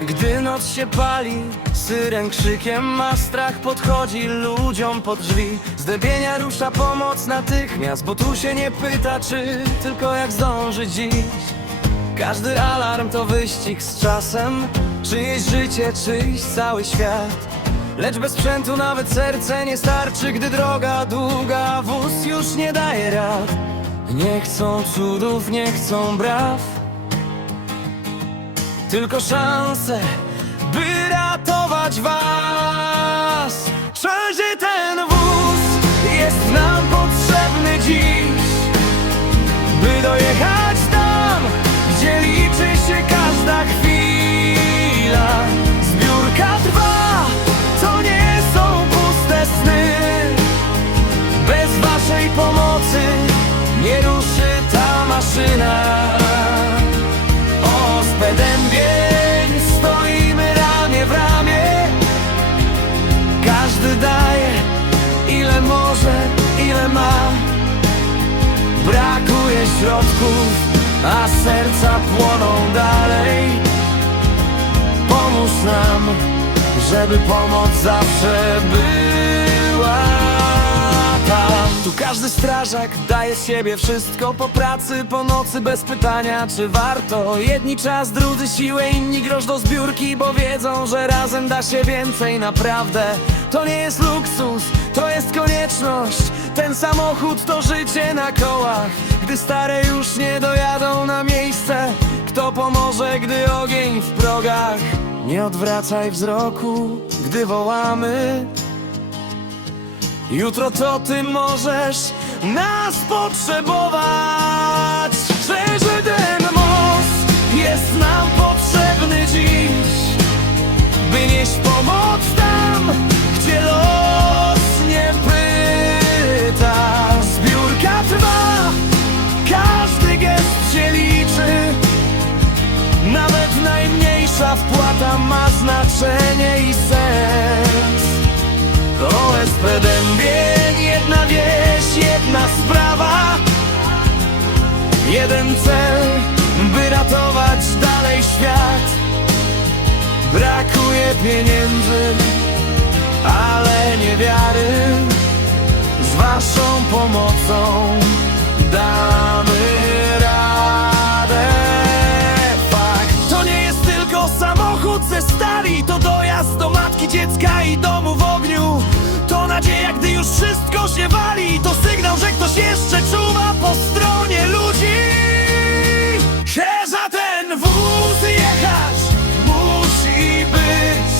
Gdy noc się pali, syren krzykiem ma strach Podchodzi ludziom pod drzwi. Zdebienia rusza pomoc natychmiast Bo tu się nie pyta czy, tylko jak zdąży dziś. Każdy alarm to wyścig z czasem Czyjeś życie, czyjś cały świat. Lecz bez sprzętu nawet serce nie starczy Gdy droga długa, wóz już nie daje rad. Nie chcą cudów, nie chcą braw Tylko szanse, by ratować was Wszędzie ten wóz jest nam potrzebny dziś by dojechać tam, gdzie liczy się każda chwila. Zbiórka trwa, to nie są puste sny. Bez waszej pomocy nie ruszy ta maszyna. Brakuje środków, a serca płoną dalej. Pomóż nam, żeby pomoc zawsze była tam. Tu każdy strażak daje siebie wszystko Po pracy, po nocy, bez pytania czy warto. Jedni czas, drudzy siłę, inni grosz do zbiórki Bo wiedzą, że razem da się więcej. Naprawdę To nie jest luksus, to jest konieczność Ten samochód to życie na kołach. Gdy stare już nie dojadą na miejsce Kto pomoże, gdy ogień w progach? Nie odwracaj wzroku, gdy wołamy. Jutro to ty możesz nas potrzebować. Że ten most jest nam potrzebny dziś By nieść najmniejsza wpłata ma znaczenie i sens. OSP Dębień, jedna wieś, jedna sprawa. Jeden cel, by ratować dalej świat. Brakuje pieniędzy, ale nie wiary Z waszą pomocą damy dziecka i domu w ogniu. To nadzieja, gdy już wszystko się wali. To sygnał, że ktoś jeszcze czuwa po stronie ludzi. Że za ten wóz jechać musi być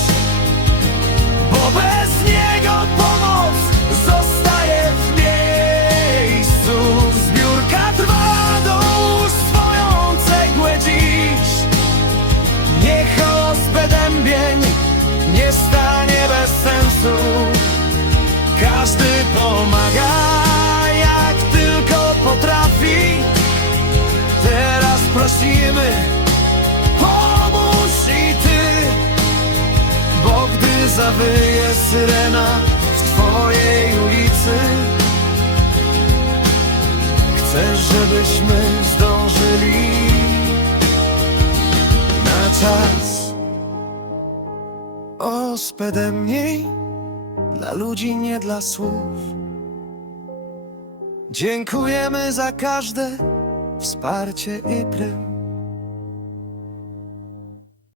bo bez niego pomoc zostaje w miejscu. Zbiórka trwa, dołóż swoją cegłę dziś Niech ospę dębień nie stanie bez sensu. Każdy pomaga jak tylko potrafi. Teraz prosimy, pomóż i ty. Bo gdy zawyje syrena w twojej ulicy Chcesz, żebyśmy zdążyli na czas Ospędę mniej dla ludzi, nie dla słów. Dziękujemy za każde wsparcie i prym